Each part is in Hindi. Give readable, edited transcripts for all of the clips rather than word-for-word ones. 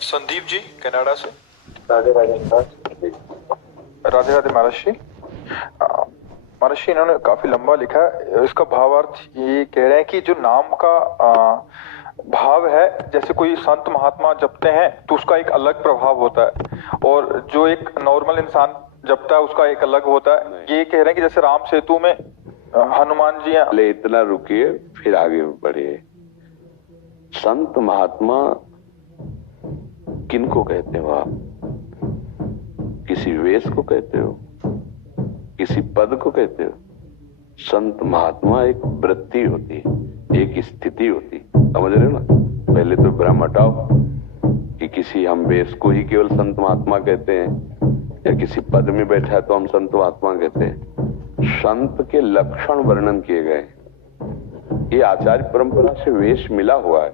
संदीप जी कनाडा से। राधे राधे महाराज। राधे राधे महर्षि। महर्षि इन्होंने काफी लंबा लिखा है। इसका भावार्थ ये कह रहे हैं कि जो नाम का भाव है, जैसे कोई संत महात्मा जपते हैं तो उसका एक अलग प्रभाव होता है, और जो एक नॉर्मल इंसान जपता है उसका एक अलग होता है। ये कह रहे हैं कि जैसे राम सेतु में हनुमान जी हैं। पहले इतना रुकिए फिर आगे बढ़िए। संत महात्मा किनको कहते हो आप? किसी वेश को कहते हो? किसी पद को कहते हो? संत महात्मा एक वृत्ति होती है, एक स्थिति होती, समझ रहे हो ना? पहले तो भ्रम हटाओ कि किसी हम वेश को ही केवल संत महात्मा कहते हैं, या किसी पद में बैठा है तो हम संत महात्मा कहते हैं। संत के लक्षण वर्णन किए गए। ये आचार्य परंपरा से वेश मिला हुआ है,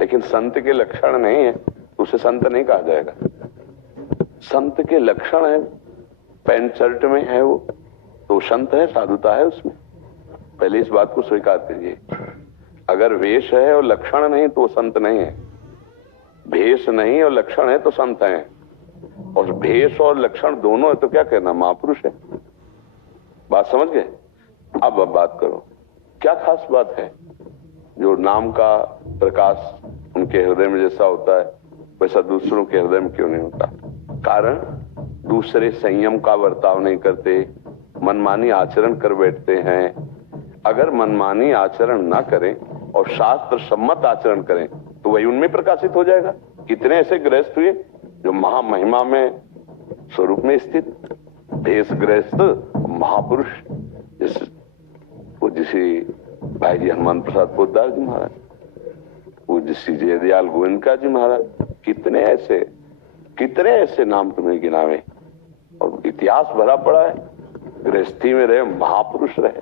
लेकिन संत के लक्षण नहीं है तो उसे संत नहीं कहा जाएगा। संत के लक्षण है, पैंट शर्ट में है वो तो संत है, साधुता है उसमें। पहले इस बात को स्वीकार कीजिए। अगर वेश है और लक्षण नहीं तो वो संत नहीं है। भेष नहीं और लक्षण है तो संत है, और भेष और लक्षण दोनों है तो क्या कहना, महापुरुष है। बात समझ गए? अब बात करो, क्या खास बात है जो नाम का प्रकाश उनके हृदय में जैसा होता है वैसा दूसरों के हृदय में क्यों नहीं होता? कारण दूसरे संयम का बर्ताव नहीं करते, मनमानी आचरण कर बैठते हैं। अगर मनमानी आचरण ना करें और शास्त्र सम्मत आचरण करें तो वही उनमें प्रकाशित हो जाएगा। कितने ऐसे गृहस्थ हुए जो महामहिमा में स्वरूप में स्थित भेष गृहस्थ महापुरुष, जैसे भाई जी हनुमान प्रसाद पोद्दार जी महाराज, पूज्य श्री जयदयाल गोविंदका जी महाराज, कितने ऐसे नाम तुम्हें गिनावे। और इतिहास भरा पड़ा है, गृहस्थी में रहे, महापुरुष रहे।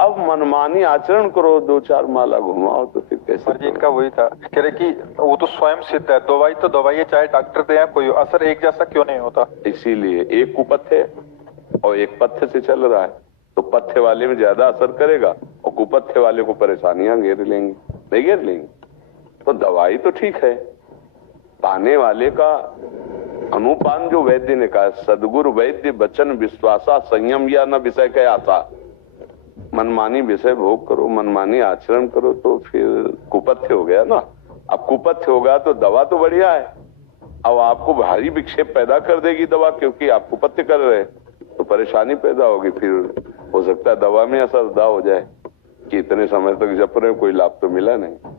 अब मनमानी आचरण करो, दो चार माला घुमाओ तो फिर कैसे? सर जी इनका वही था, कह रहे कि वो तो स्वयं सिद्ध है, दवाई तो दवाई है, चाहे डॉक्टर दे हैं, कोई असर एक जैसा क्यों नहीं होता। इसीलिए एक कुपथ्य और एक पथ्य से चल रहा है, तो पथ्य वाले में ज्यादा असर करेगा और कुपथ्य वाले को परेशानियां घेर लेंगी, नहीं घेर लेंगी। तो दवाई तो ठीक है, पाने वाले का अनुपान जो वैद्य ने कहा, सदगुरु वैद्य वचन विश्वासा संयम या न विषय का आशा। मनमानी विषय भोग करो, मनमानी आचरण करो तो फिर कुपथ्य हो गया ना। अब कुपथ्य होगा तो दवा तो बढ़िया है, अब आपको भारी विक्षेप पैदा कर देगी दवा, क्योंकि आप कुपथ्य कर रहे हैं तो परेशानी पैदा होगी। फिर हो सकता है दवा में असरदा हो जाए कि इतने समय तक जप रहे कोई लाभ तो मिला नहीं।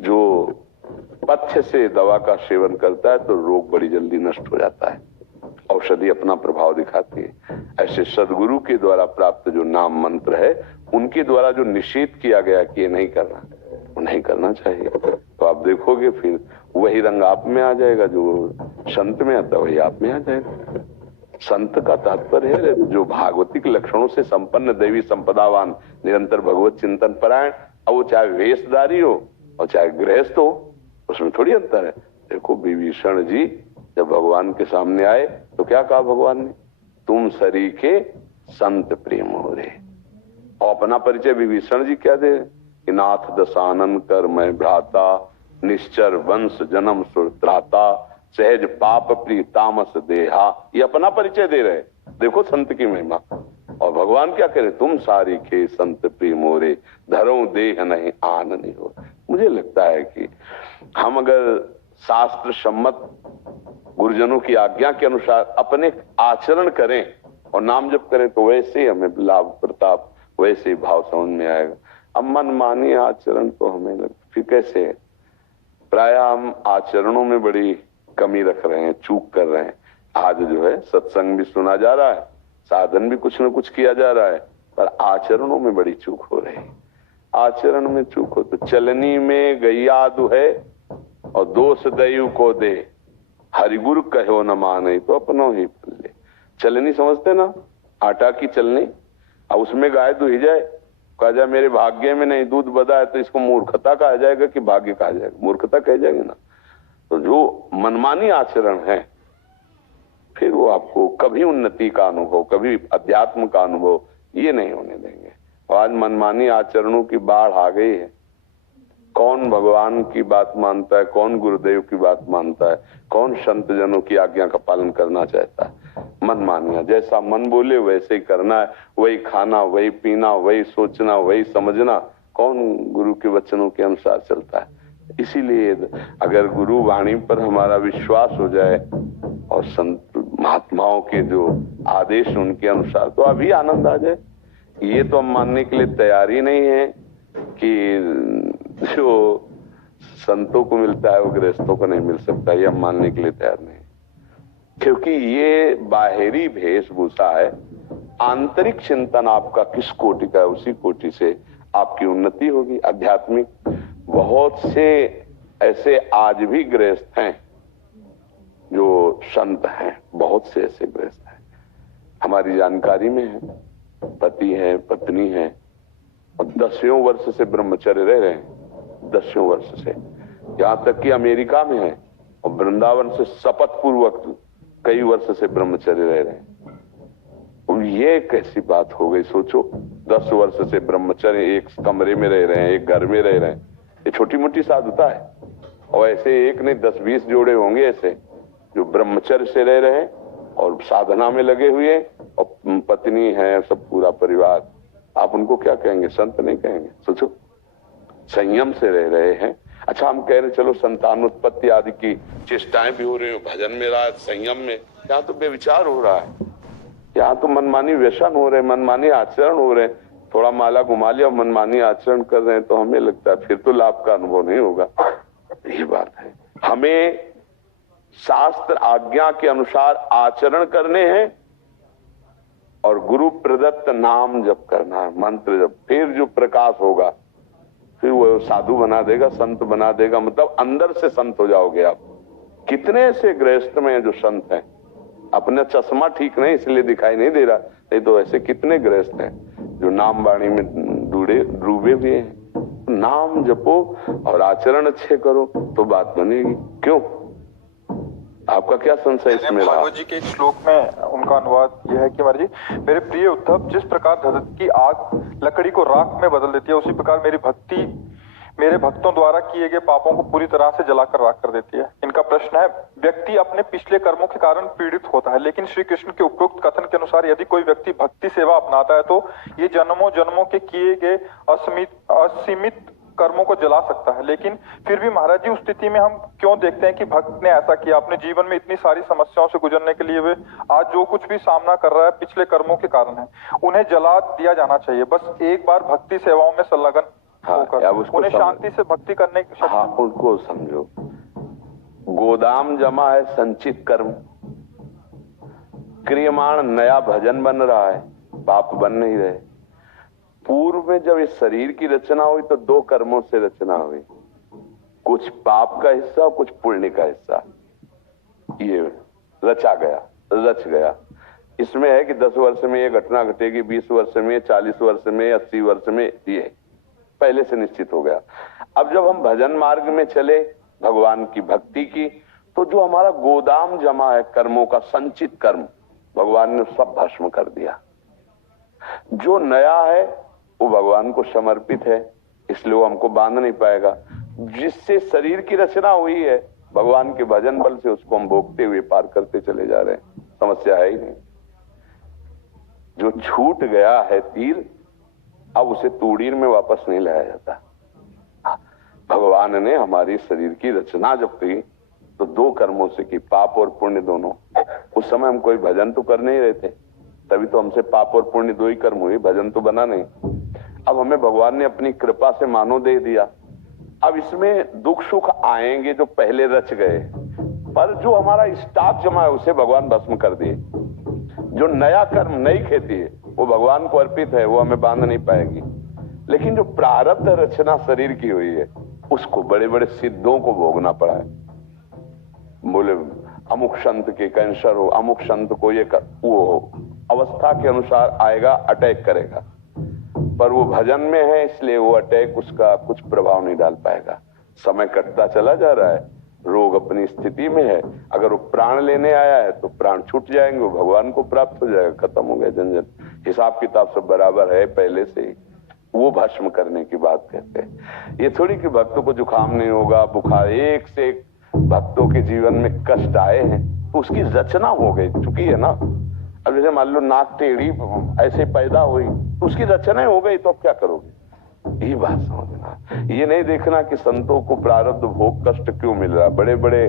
जो पथ्य से दवा का सेवन करता है तो रोग बड़ी जल्दी नष्ट हो जाता है, औषधि अपना प्रभाव दिखाती है। ऐसे सदगुरु के द्वारा प्राप्त जो नाम मंत्र है, उनके द्वारा जो निषेध किया गया कि ये नहीं करना, वो नहीं करना चाहिए, तो आप देखोगे फिर वही रंग आप में आ जाएगा, जो संत में आता वही आप में आ जाएगा। संत का तात्पर्य है जो भागवतिक लक्षणों से संपन्न, दैवी संपदावान, निरंतर भगवत चिंतन परायण। अब वो चाहे वेशधारी हो और चाहे गृहस्थ हो, उसमें थोड़ी अंतर है। देखो विभीषण जी जब भगवान के सामने आए तो क्या कहा भगवान ने, तुम सरीखे संत प्रेम हो रे। और अपना परिचय विभीषण जी क्या दे, कि नाथ दशानन कर मैं भ्राता, निश्चर वंश जन्म सुरत्राता, सहज पाप प्रिय तामस देहा। ये अपना परिचय दे रहे। देखो संत की महिमा। और भगवान क्या कह रहे, तुम सारी खे संत प्रिय मोरे, धरो देह नहीं आन नहीं हो। मुझे लगता है कि हम अगर शास्त्र सम्मत गुरुजनों की आज्ञा के अनुसार अपने आचरण करें और नाम जप करें तो वैसे ही हमें लाभ प्रताप, वैसे ही भाव समझ में आएगा। अब मनमानी आचरण तो हमें फिर कैसे है? प्राय हम आचरणों में बड़ी कमी रख रहे हैं, चूक कर रहे हैं। आज जो है सत्संग भी सुना जा रहा है, साधन भी कुछ न कुछ किया जा रहा है, पर आचरणों में बड़ी चूक हो रही है। आचरण में चूक हो तो चलनी में गैया दुहे और दोष दयु को दे, हरिगुरु कहो न माने तो अपनो ही पल्ले। चलनी समझते ना, आटा की चलनी, अब उसमें गाय दुही जाए, कहा जाए मेरे भाग्य में नहीं दूध बदा है, तो इसको मूर्खता कहा जाएगा कि भाग्य कहा जाएगा? मूर्खता कह जाएंगे ना। तो जो मनमानी आचरण है फिर वो आपको कभी उन्नति का अनुभव, कभी अध्यात्म का अनुभव ये नहीं होने देंगे। आज मनमानी आचरणों की बाढ़ आ गई है, कौन भगवान की बात मानता है, कौन गुरुदेव की बात मानता है, कौन संत जनों की आज्ञा का पालन करना चाहता है। मन मानिया, जैसा मन बोले वैसे ही करना है, वही खाना, वही पीना, वही सोचना, वही समझना। कौन गुरु के वचनों के अनुसार चलता है। इसीलिए अगर गुरु वाणी पर हमारा विश्वास हो जाए और संत महात्माओं के जो आदेश उनके अनुसार, तो अभी आनंद आ जाए। ये तो हम मानने के लिए तैयार ही नहीं है कि जो संतों को मिलता है वो गृहस्थों को नहीं मिल सकता। ये हम मानने के लिए तैयार नहीं, क्योंकि ये बाहरी वेशभूषा है। आंतरिक चिंतन आपका किस कोटि का है, उसी कोटि से आपकी उन्नति होगी आध्यात्मिक। बहुत से ऐसे आज भी गृहस्थ हैं जो संत हैं, बहुत से ऐसे गृहस्थ हैं हमारी जानकारी में है। पति है, पत्नी है, और 10 वर्ष से ब्रह्मचर्य रह रहे हैं, 10 वर्ष से। यहां तक कि अमेरिका में है और वृंदावन से शपथ पूर्वक कई वर्ष से ब्रह्मचर्य रह रहे हैं। ये कैसी बात हो गई सोचो, 10 वर्ष से ब्रह्मचर्य, एक कमरे में रह रहे हैं, एक घर में रह रहे हैं। ये छोटी मोटी साधुता है। और ऐसे एक नहीं 10-20 जोड़े होंगे ऐसे जो ब्रह्मचर्य से रह रहे हैं और साधना में लगे हुए, और पत्नी है, सब पूरा परिवार। आप उनको क्या कहेंगे? संत नहीं कहेंगे। सोचो, संयम से रह रहे हैं। अच्छा, हम कह रहे चलो संतानोत्पत्ति आदि की चेष्टाएं भी हो रही हो, भजन में रहा, संयम में। यहाँ तो बेविचार हो रहा है, यहाँ तो मनमानी व्यसन हो रहे, मनमानी आचरण हो रहे। थोड़ा माला घुमा लिया, मनमानी आचरण कर रहे हैं, तो हमें लगता है फिर तो लाभ का अनुभव नहीं होगा। ये बात है, हमें शास्त्र आज्ञा के अनुसार आचरण करने हैं और गुरु प्रदत्त नाम जप करना है, मंत्र जप। फिर जो प्रकाश होगा फिर वो साधु बना देगा, संत बना देगा। मतलब अंदर से संत हो जाओगे आप। कितने से गृहस्थ में जो संत हैं, अपना चश्मा ठीक नहीं इसलिए दिखाई नहीं दे रहा, नहीं तो ऐसे कितने गृहस्थ हैं जो नाम वाणी में डूबे हुए हैं। नाम जपो और आचरण अच्छे करो तो बात बनेगी। क्यों? आपका क्या संशय इसमें रहा? भागवत जी के एक श्लोक में उनका अनुवाद यह है कि महाराज जी, मेरे प्रिय उद्धव, जिस प्रकार धरती की आग लकड़ी को राख में बदल देती है, उसी प्रकार मेरी भक्ति मेरे भक्तों द्वारा किए गए पापों को पूरी तरह से जलाकर राख कर देती है। इनका प्रश्न है, व्यक्ति अपने पिछले कर्मों के कारण पीड़ित होता है, लेकिन श्री कृष्ण के उपरोक्त कथन के अनुसार यदि कोई व्यक्ति भक्ति सेवा अपनाता है तो ये जन्मों जन्मों के किए गए असीमित कर्मों को जला सकता है। लेकिन फिर भी महाराज जी, उस स्थिति में हम क्यों देखते हैं कि भक्त ने ऐसा किया, अपने जीवन में इतनी सारी समस्याओं से गुजरने के लिए वे आज जो कुछ भी सामना कर रहा है पिछले कर्मों के कारण है, उन्हें जला दिया जाना चाहिए। बस एक बार भक्ति सेवाओं में संलग्न होकर उन्हें शांति से भक्ति करने की शक्ति। हाँ, उनको समझो। गोदाम जमा है संचित कर्म, क्रियमाण नया भजन बन रहा है, पाप बन नहीं रहे। पूर्व में जब इस शरीर की रचना हुई तो 2 कर्मों से रचना हुई, कुछ पाप का हिस्सा और कुछ पुण्य का हिस्सा। ये रच गया। इसमें है कि 10 वर्ष में ये घटना घटेगी, 20 वर्ष में, 40 वर्ष में, 80 वर्ष में, ये पहले से निश्चित हो गया। अब जब हम भजन मार्ग में चले, भगवान की भक्ति की, तो जो हमारा गोदाम जमा है कर्मों का, संचित कर्म, भगवान ने सब भस्म कर दिया। जो नया है वो भगवान को समर्पित है, इसलिए वो हमको बांध नहीं पाएगा। जिससे शरीर की रचना हुई है, भगवान के भजन बल से उसको हम भोगते हुए पार करते चले जा रहे हैं, समस्या है ही नहीं। जो छूट गया है तीर, अब उसे तूड़ीर में वापस नहीं लाया जाता। भगवान ने हमारी शरीर की रचना जब की तो 2 कर्मों से की, पाप और पुण्य दोनों। उस समय हम कोई भजन तो कर नहीं रहे थे, तभी तो हमसे पाप और पुण्य 2 ही कर्म हुए, भजन तो बना नहीं। अब हमें भगवान ने अपनी कृपा से मानो दे दिया। अब इसमें दुख सुख आएंगे जो पहले रच गए, पर जो हमारा स्टॉक जमा है उसे भगवान भस्म कर दिए। जो नया कर्म, नई खेती है, वो भगवान को अर्पित है, वो हमें बांध नहीं पाएगी। लेकिन जो प्रारब्ध रचना शरीर की हुई है, उसको बड़े बड़े सिद्धों को भोगना पड़ा है। बोले अमुक संत के कैंसर हो, अमुक संत को ये वो हो, अवस्था के अनुसार आएगा, अटैक करेगा, पर वो भजन में है इसलिए वो अटैक उसका कुछ प्रभाव नहीं डाल पाएगा। समय कटता चला जा रहा है, रोग अपनी स्थिति में है। अगर वो प्राण लेने आया है तो प्राण छूट जाएंगे, वो भगवान को प्राप्त हो जाएगा, खत्म हो गया झंझट। हिसाब किताब सब बराबर है पहले से ही। वो भस्म करने की बात कहते हैं। ये थोड़ी कि भक्तों को जुकाम नहीं होगा, बुखार, एक से एक भक्तों के जीवन में कष्ट आए हैं तो उसकी रचना हो गई चुकी है ना। अब जैसे मान लो नाक टेढ़ी ऐसे पैदा हुई तो उसकी रचना हो गई, तो अब क्या करोगे? ये बात समझना। ये नहीं देखना कि संतों को प्रारब्ध भोग कष्ट क्यों मिल रहा। बड़े बड़े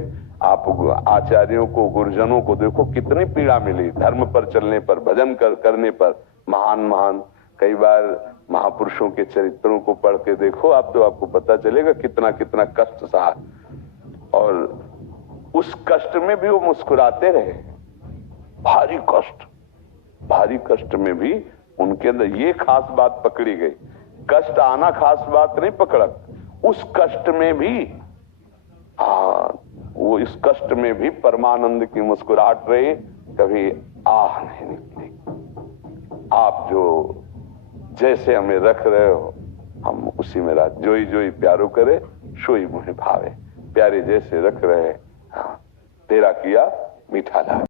आप आचार्यों को, गुरुजनों को देखो कितनी पीड़ा मिली धर्म पर चलने पर, भजन करने पर। महान महान कई बार महापुरुषों के चरित्रों को पढ़ के देखो आप, तो आपको पता चलेगा कितना कितना कष्ट सहा, और उस कष्ट में भी वो मुस्कुराते रहे। भारी कष्ट में भी उनके अंदर ये खास बात पकड़ी गई। कष्ट आना खास बात नहीं पकड़ा, उस कष्ट में भी वो इस कष्ट में भी परमानंद की मुस्कुराहट रही, कभी आह नहीं निकली। आप जो जैसे हमें रख रहे हो हम उसी में रह, जोई जोई प्यारो करे सोई मुहे भावे। प्यारे जैसे रख रहे, हाँ, तेरा किया मीठा लागे।